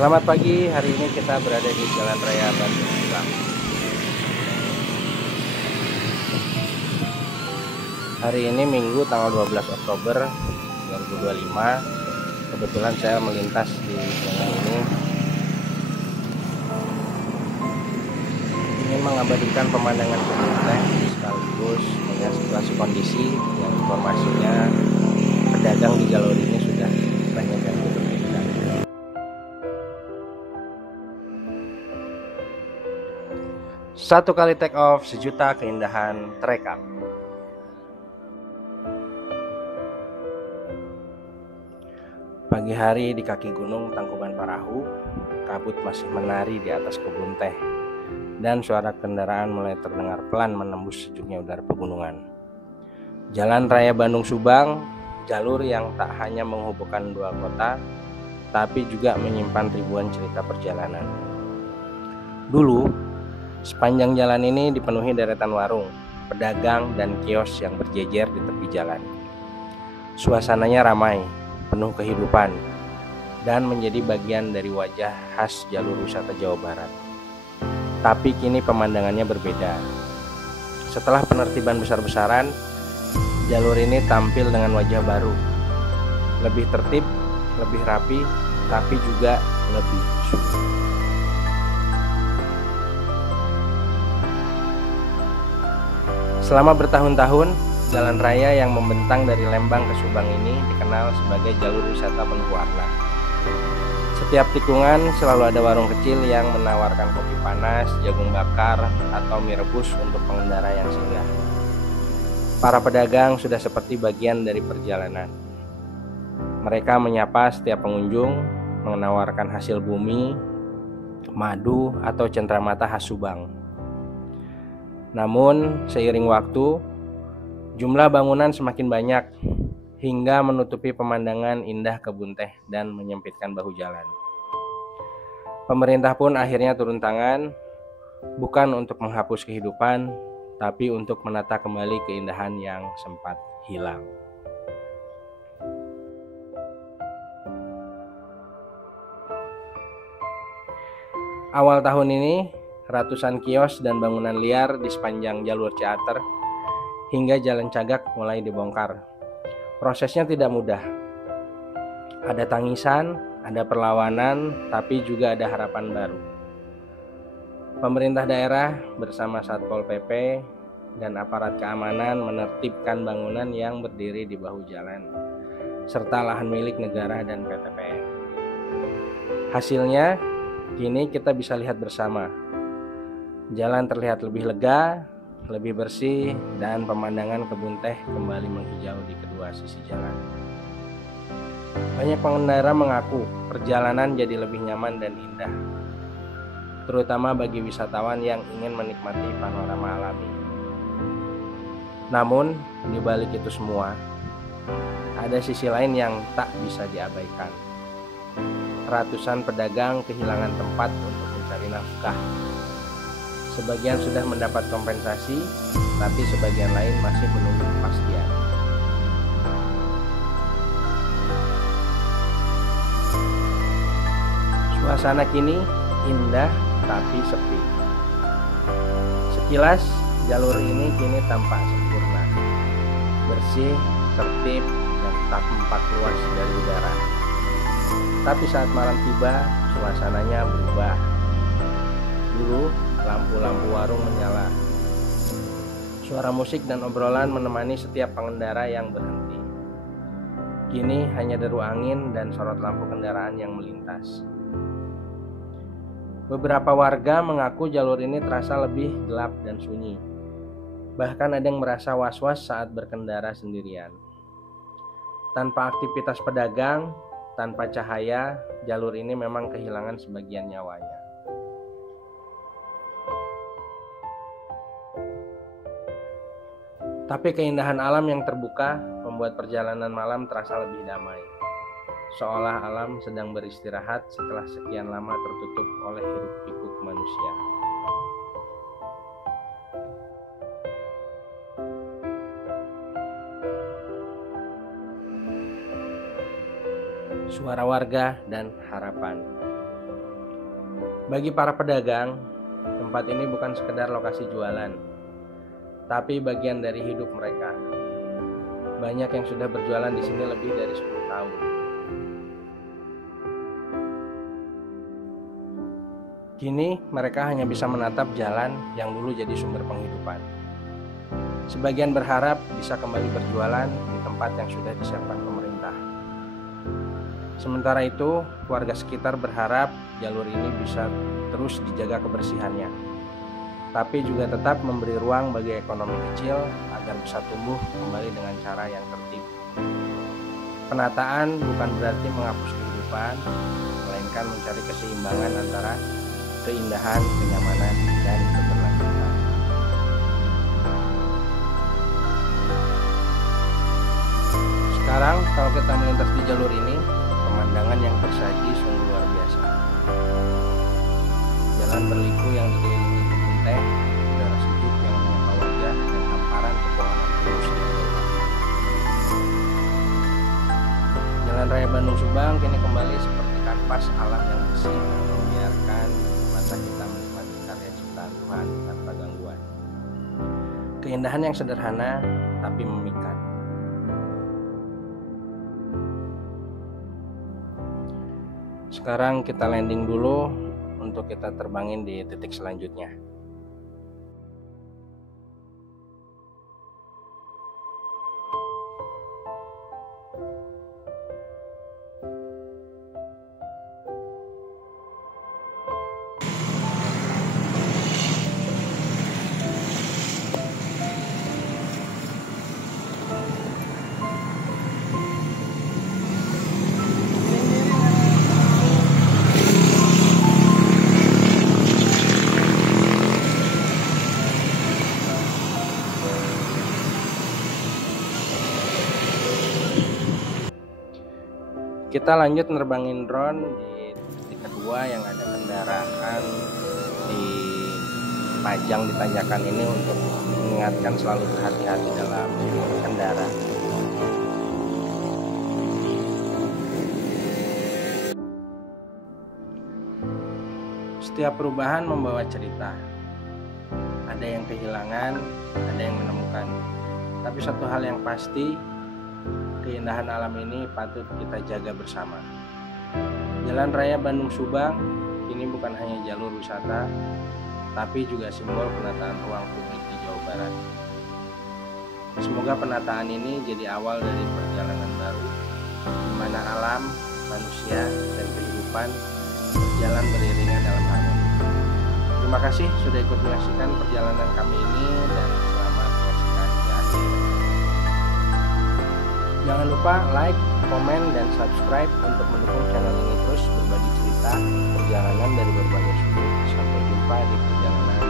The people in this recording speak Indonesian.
Selamat pagi, hari ini kita berada di Jalan Raya Bandung Subang. Hari ini Minggu tanggal 12 Oktober 2025. Kebetulan saya melintas di jalan ini ingin mengabadikan pemandangan kebun teh sekaligus melihat situasi kondisi yang informasinya pedagang di jalur ini sudah banyak yang berbeda. Satu kali take off, sejuta keindahan terekam. Pagi hari di kaki gunung Tangkuban Parahu, kabut masih menari di atas kebun teh, dan suara kendaraan mulai terdengar pelan menembus sejuknya udara pegunungan. Jalan Raya Bandung Subang, jalur yang tak hanya menghubungkan dua kota, tapi juga menyimpan ribuan cerita perjalanan. Dulu, sepanjang jalan ini dipenuhi deretan warung, pedagang, dan kios yang berjejer di tepi jalan. Suasananya ramai, penuh kehidupan, dan menjadi bagian dari wajah khas jalur wisata Jawa Barat. Tapi kini pemandangannya berbeda. Setelah penertiban besar-besaran, jalur ini tampil dengan wajah baru. Lebih tertib, lebih rapi, tapi juga lebih sunyi. Selama bertahun-tahun, jalan raya yang membentang dari Lembang ke Subang ini dikenal sebagai jalur wisata penuh warna. Setiap tikungan selalu ada warung kecil yang menawarkan kopi panas, jagung bakar, atau mie rebus untuk pengendara yang singgah. Para pedagang sudah seperti bagian dari perjalanan. Mereka menyapa setiap pengunjung, menawarkan hasil bumi, madu, atau cenderamata khas Subang. Namun, seiring waktu, jumlah bangunan semakin banyak hingga menutupi pemandangan indah kebun teh dan menyempitkan bahu jalan. Pemerintah pun akhirnya turun tangan, bukan untuk menghapus kehidupan, tapi untuk menata kembali keindahan yang sempat hilang. Awal tahun ini, ratusan kios dan bangunan liar di sepanjang jalur Ciater hingga Jalan Cagak mulai dibongkar. Prosesnya tidak mudah. Ada tangisan, ada perlawanan, tapi juga ada harapan baru. Pemerintah daerah bersama Satpol PP dan aparat keamanan menertibkan bangunan yang berdiri di bahu jalan, serta lahan milik negara dan PTPN. Hasilnya, kini kita bisa lihat bersama. Jalan terlihat lebih lega, lebih bersih, dan pemandangan kebun teh kembali menghijau di kedua sisi jalan. Banyak pengendara mengaku perjalanan jadi lebih nyaman dan indah, terutama bagi wisatawan yang ingin menikmati panorama alami. Namun, di balik itu semua, ada sisi lain yang tak bisa diabaikan. Ratusan pedagang kehilangan tempat untuk mencari nafkah. Sebagian sudah mendapat kompensasi, tapi sebagian lain masih menunggu kepastian. Suasana kini indah tapi sepi. Sekilas, jalur ini kini tampak sempurna, bersih, tertib, dan tampak luas dari udara. Tapi saat malam tiba, suasananya berubah. Dulu, lampu-lampu warung menyala. Suara musik dan obrolan menemani setiap pengendara yang berhenti. Kini hanya deru angin dan sorot lampu kendaraan yang melintas. Beberapa warga mengaku jalur ini terasa lebih gelap dan sunyi. Bahkan ada yang merasa was-was saat berkendara sendirian. Tanpa aktivitas pedagang, tanpa cahaya, jalur ini memang kehilangan sebagian nyawanya. Tapi keindahan alam yang terbuka membuat perjalanan malam terasa lebih damai. Seolah alam sedang beristirahat setelah sekian lama tertutup oleh hiruk-pikuk manusia. Suara warga dan harapan. Bagi para pedagang, tempat ini bukan sekedar lokasi jualan, tapi bagian dari hidup mereka. Banyak yang sudah berjualan di sini lebih dari 10 tahun. Kini mereka hanya bisa menatap jalan yang dulu jadi sumber penghidupan. Sebagian berharap bisa kembali berjualan di tempat yang sudah disiapkan pemerintah. Sementara itu, warga sekitar berharap jalur ini bisa terus dijaga kebersihannya, tapi juga tetap memberi ruang bagi ekonomi kecil agar bisa tumbuh kembali dengan cara yang tertib. Penataan bukan berarti menghapus kehidupan, melainkan mencari keseimbangan antara keindahan, kenyamanan, dan keberlanjutan. Sekarang kalau kita melintas di jalur ini, pemandangan yang tersaji sungguh luar biasa. Jalan berliku yang dikelilingi kebun teh, udara sejuk yang menyapa wajah, dan hamparan pepohonan pinus di bawah. Jalan Raya Bandung Subang kini kembali seperti kanvas alam yang bersih, membiarkan mata kita menikmati karya ciptaan Tuhan tanpa gangguan. Keindahan yang sederhana tapi memikat. Sekarang kita landing dulu untuk kita terbangin di titik selanjutnya. Kita lanjut nerbangin drone di titik kedua yang ada kendaraan dipajang di tanjakan ini untuk mengingatkan selalu berhati-hati dalam berkendara. Setiap perubahan membawa cerita. Ada yang kehilangan, ada yang menemukan. Tapi satu hal yang pasti, keindahan alam ini patut kita jaga bersama. Jalan Raya Bandung Subang ini bukan hanya jalur wisata, tapi juga simbol penataan ruang publik di Jawa Barat. Semoga penataan ini jadi awal dari perjalanan baru, di mana alam, manusia, dan kehidupan berjalan beriringan dalam harmoni. Terima kasih sudah ikut menyaksikan perjalanan kami ini dan selamat menyaksikan di akhir. Jangan lupa like, komen, dan subscribe untuk mendukung channel ini terus berbagi cerita perjalanan dari berbagai sudut. Sampai jumpa di perjalanan